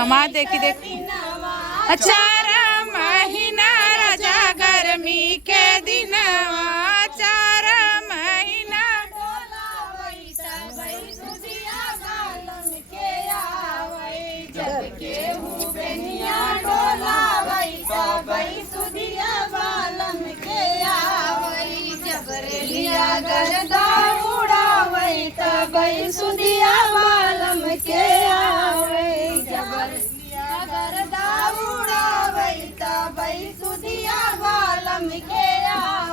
हमार देखी देख 4 महीना राजा गर्मी के दिन 4 महीना गरदा उड़ावई तबई सुदिया बालम के आवई जबरिया गरदा उड़ावई तबई सुदिया बालम के आवई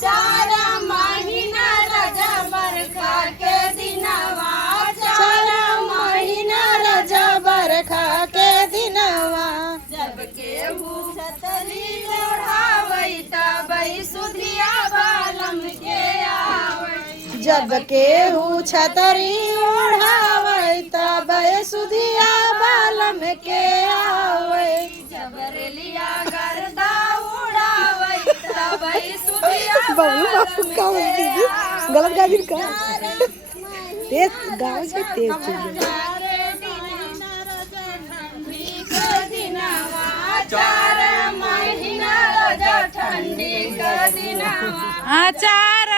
4 महीना राजा बरखा के दिनवा 4 महीना राजा बरखा के दिनवा जब केहू छतरी ओढ़ावई तबई सुदिया बालम के आवई जब केहू छतरी ओढ़ावई तबई सुदिया बालम के आवई जबरलिया गरदा उड़ावई तबई सुदिया बालम के आवई गलत गाजी का तेज गाँव से तेज चार महीना राजा ठंडी का दिनवा 4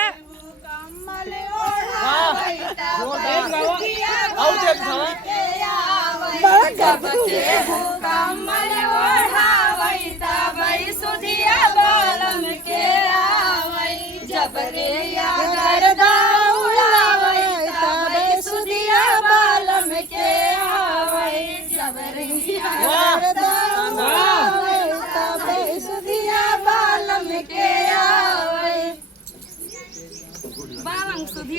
कम्बल ओढ़ावई तबई सुदिया बालम के आवई जब केहू कम्बल ओढ़ावई तबई सुदिया बालम के आवई जबरिया गरदा उड़ावई तबई सुदिया बालम के आवई जबरिया गरदा उड़ावई तबई सुदिया बालम के आवई बालम सुदिया